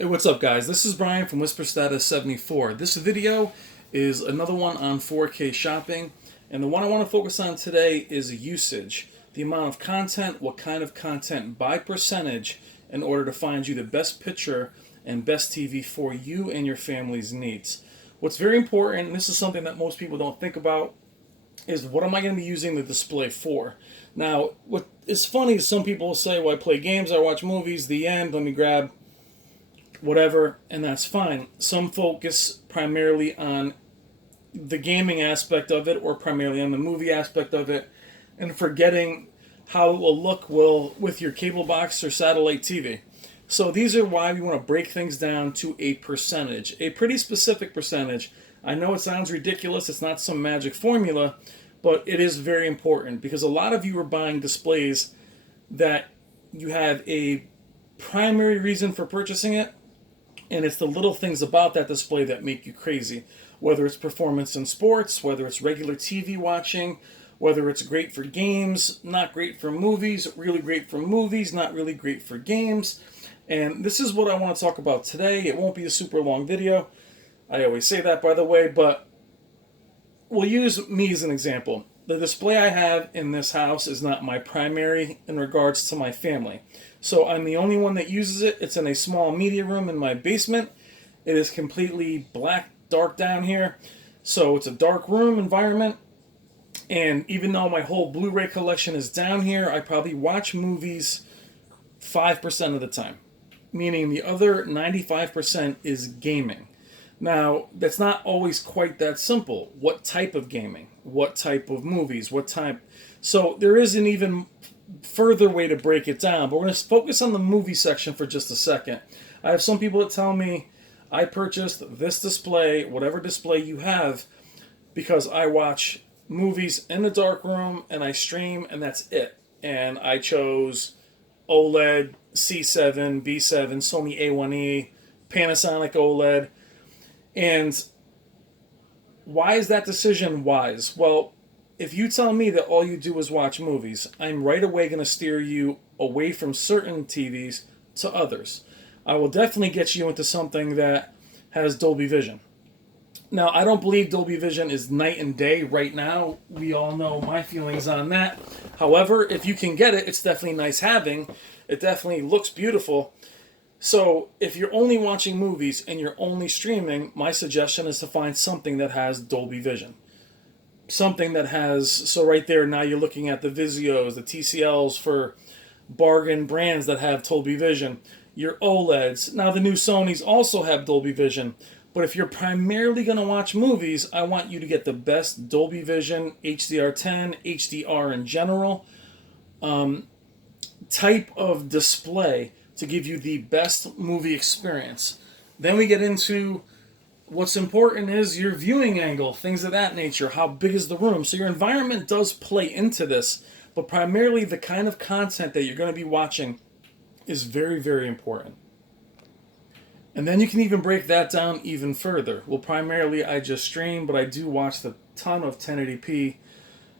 Hey, what's up, guys? This is Brian from Whisper Status 74. This video is another one on 4K shopping, and the one I want to focus on today is usage. The amount of content, what kind of content by percentage, in order to find you the best picture and best TV for you and your family's needs. What's very important, and this is something that most people don't think about, is what am I going to be using the display for? Now, what is funny is some people will say, well, I play games, I watch movies, the end, let me grab whatever, and that's fine. Some focus primarily on the gaming aspect of it or primarily on the movie aspect of it and forgetting how it will look with your cable box or satellite TV. So these are why we want to break things down to a percentage, a pretty specific percentage. I know it sounds ridiculous, it's not some magic formula, but it is very important because a lot of you are buying displays that you have a primary reason for purchasing it, and it's the little things about that display that make you crazy. Whether it's performance in sports, whether it's regular TV watching, whether it's great for games, not great for movies, really great for movies, not really great for games. And this is what I want to talk about today. It won't be a super long video. I always say that, by the way, but we'll use me as an example. The display I have in this house is not my primary in regards to my family. So I'm the only one that uses it. It's in a small media room in my basement. It is completely black, dark down here. So it's a dark room environment. And even though my whole Blu-ray collection is down here, I probably watch movies 5% of the time. Meaning the other 95% is gaming. Now, that's not always quite that simple. What type of gaming? What type of movies? What type? So there is an even further way to break it down, but we're going to focus on the movie section for just a second. I have some people that tell me I purchased this display, whatever display you have, because I watch movies in the dark room and I stream and that's it. And I chose OLED, C7, B7, Sony A1E, Panasonic OLED. And why is that decision wise? Well, if you tell me that all you do is watch movies, I'm right away going to steer you away from certain TVs to others. I will definitely get you into something that has Dolby Vision. Now, I don't believe Dolby Vision is night and day right now. We all know my feelings on that. However, if you can get it, it's definitely nice having. It definitely looks beautiful. So if you're only watching movies and you're only streaming, my suggestion is to find something that has Dolby Vision. Something that has, so right there now you're looking at the Vizios, the TCLs for bargain brands that have Dolby Vision, your OLEDs. Now the new Sonys also have Dolby Vision, but if you're primarily going to watch movies, I want you to get the best Dolby Vision, HDR10, HDR in general, type of display to give you the best movie experience. Then we get into what's important is your viewing angle, things of that nature. How big is the room? So your environment does play into this, but primarily the kind of content that you're going to be watching is very, very important. And then you can even break that down even further. Well, primarily I just stream, but I do watch a ton of 1080p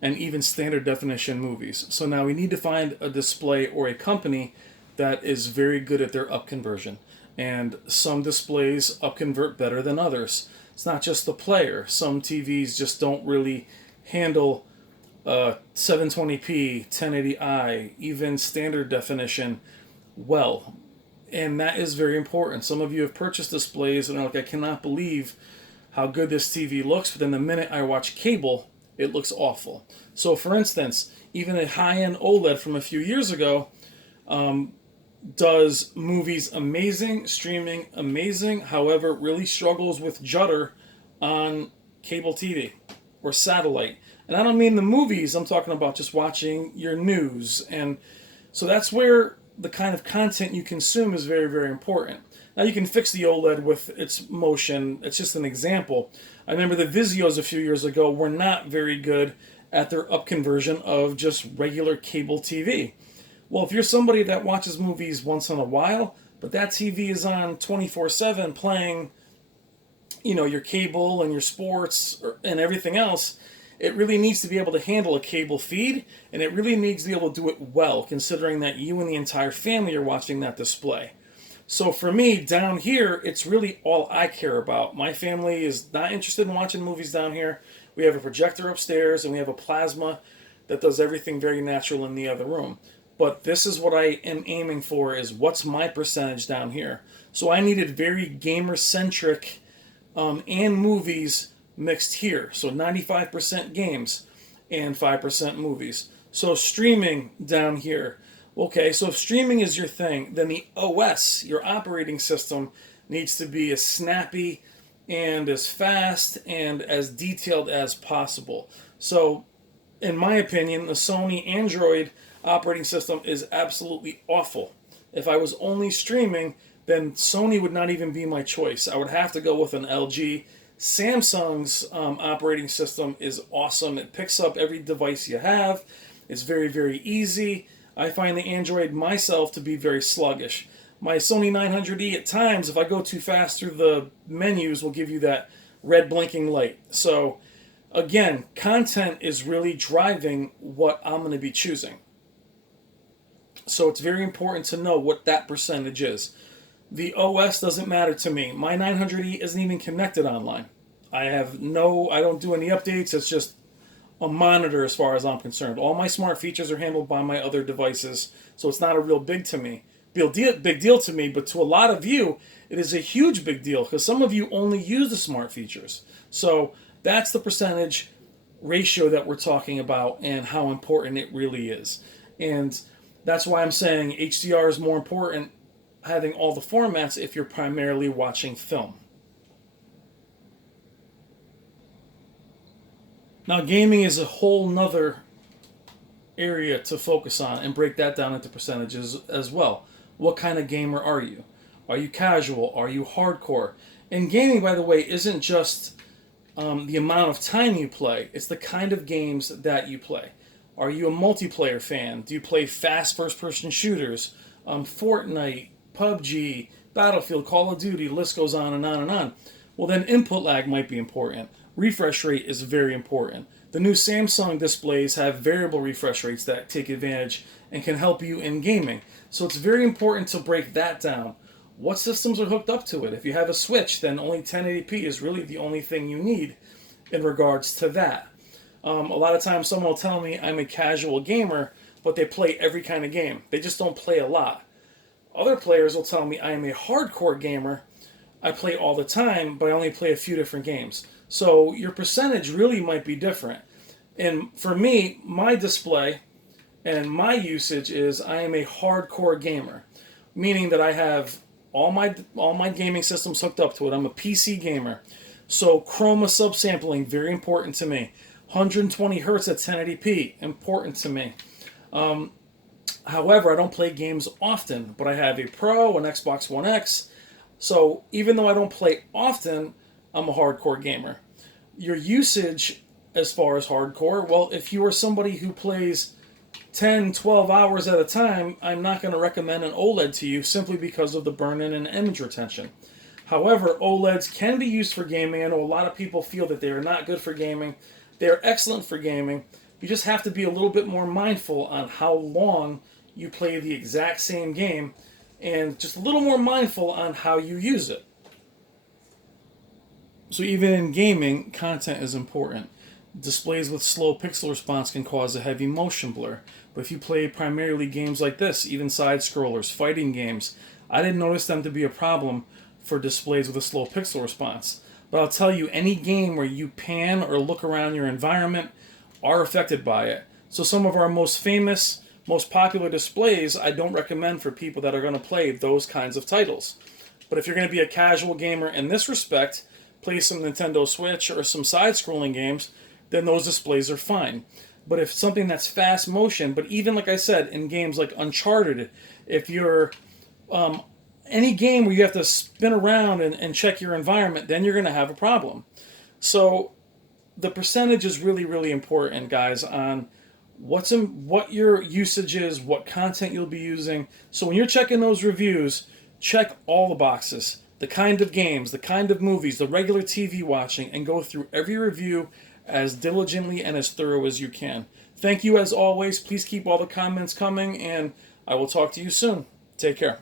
and even standard definition movies. So now we need to find a display or a company that is very good at their up conversion. And some displays up convert better than others. It's not just the player. Some TVs just don't really handle 720p, 1080i, even standard definition well. And that is very important. Some of you have purchased displays and are like, I cannot believe how good this TV looks, but then the minute I watch cable, it looks awful. So for instance, even a high-end OLED from a few years ago does movies amazing, streaming amazing, however, really struggles with judder on cable TV or satellite. And I don't mean the movies, I'm talking about just watching your news. And so that's where the kind of content you consume is very, very important. Now you can fix the OLED with its motion. It's just an example. I remember the Vizios a few years ago were not very good at their up conversion of just regular cable TV. Well, if you're somebody that watches movies once in a while, but that TV is on 24/7 playing, your cable and your sports and everything else, it really needs to be able to handle a cable feed, and it really needs to be able to do it well, considering that you and the entire family are watching that display. So for me, down here, it's really all I care about. My family is not interested in watching movies down here. We have a projector upstairs and we have a plasma that does everything very natural in the other room. But this is what I am aiming for, is what's my percentage down here. So I needed very gamer centric and movies mixed here. So 95% games and 5% movies. So streaming down here. Okay, so if streaming is your thing, then the OS, your operating system, needs to be as snappy and as fast and as detailed as possible. So, in my opinion, the Sony Android operating system is absolutely awful. If I was only streaming, then Sony would not even be my choice. I would have to go with an LG. Samsung's operating system is awesome. It picks up every device you have. It's very, very easy. I find the Android myself to be very sluggish. My Sony 900E at times, if I go too fast through the menus, will give you that red blinking light. So again, content is really driving what I'm going to be choosing. So it's very important to know what that percentage is. The OS doesn't matter to me. My 900E isn't even connected online. I don't do any updates. It's just a monitor as far as I'm concerned. All my smart features are handled by my other devices, so it's not a real big deal to me, but to a lot of you, it is a huge big deal because some of you only use the smart features. So that's the percentage ratio that we're talking about and how important it really is. And that's why I'm saying HDR is more important, having all the formats, if you're primarily watching film. Now, gaming is a whole nother area to focus on and break that down into percentages as well. What kind of gamer are you? Are you casual? Are you hardcore? And gaming, by the way, isn't just the amount of time you play, it's the kind of games that you play. Are you a multiplayer fan? Do you play fast first-person shooters? Fortnite, PUBG, Battlefield, Call of Duty, list goes on and on and on. Well, then input lag might be important. Refresh rate is very important. The new Samsung displays have variable refresh rates that take advantage and can help you in gaming. So it's very important to break that down. What systems are hooked up to it? If you have a Switch, then only 1080p is really the only thing you need in regards to that. A lot of times someone will tell me I'm a casual gamer, but they play every kind of game. They just don't play a lot. Other players will tell me I am a hardcore gamer. I play all the time, but I only play a few different games. So your percentage really might be different. And for me, my display and my usage is I am a hardcore gamer, meaning that I have all my gaming systems hooked up to it. I'm a PC gamer. So chroma subsampling, very important to me. 120 hertz at 1080p, important to me. However, I don't play games often, but I have a Pro, an Xbox One X. So even though I don't play often, I'm a hardcore gamer. Your usage as far as hardcore, well, if you are somebody who plays 10, 12 hours at a time, I'm not going to recommend an OLED to you simply because of the burn-in and image retention. However, OLEDs can be used for gaming. I know a lot of people feel that they are not good for gaming. They are excellent for gaming. You just have to be a little bit more mindful on how long you play the exact same game and just a little more mindful on how you use it. So even in gaming, content is important. Displays with slow pixel response can cause a heavy motion blur. But if you play primarily games like this, even side-scrollers, fighting games, I didn't notice them to be a problem for displays with a slow pixel response. But I'll tell you, any game where you pan or look around your environment are affected by it. So some of our most famous, most popular displays I don't recommend for people that are going to play those kinds of titles. But if you're going to be a casual gamer in this respect, play some Nintendo Switch or some side-scrolling games, then those displays are fine. But if something that's fast motion, but even like I said, in games like Uncharted, if you're any game where you have to spin around and check your environment, then you're going to have a problem. So the percentage is really, really important, guys, on what your usage is, what content you'll be using. So when you're checking those reviews, check all the boxes, the kind of games, the kind of movies, the regular TV watching, and go through every review as diligently and as thorough as you can. Thank you as always. Please keep all the comments coming, and I will talk to you soon. Take care.